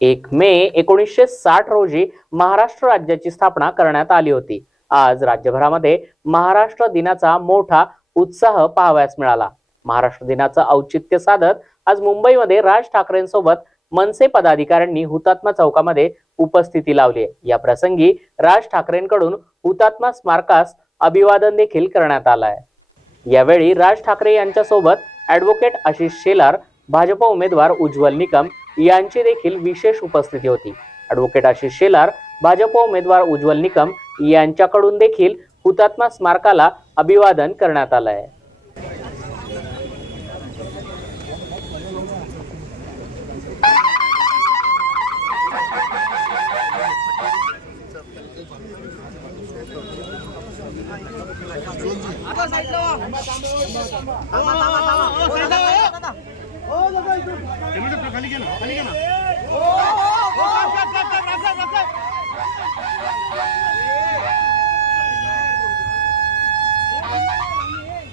एक मे एकोणीसशे साठ रोजी महाराष्ट्र राज्याची स्थापना करण्यात आली होती. आज राज्यभरामध्ये महाराष्ट्र दिनाचा मोठा उत्साह पाहावयास मिळाला. महाराष्ट्र दिनाचं औचित्य साधत आज मुंबईमध्ये राज ठाकरेंसोबत मनसे पदाधिकाऱ्यांनी हुतात्मा चौकामध्ये उपस्थिती लावली आहे. या प्रसंगी राज ठाकरेंकडून हुतात्मा स्मारकास अभिवादन देखील करण्यात आलंय. यावेळी राज ठाकरे यांच्यासोबत ऍडव्होकेट आशिष शेलार भाजप उमेदवार उज्ज्वल निकम यांची देखील विशेष उपस्थिती होती. ॲडव्होकेट आशिष शेलार भाजप उमेदवार उज्ज्वल निकम यांच्याकडून देखील हुतात्मा स्मारकाला अभिवादन करण्यात आलं आहे എന്നിട്ട് കളിക്കണം കളിക്കണം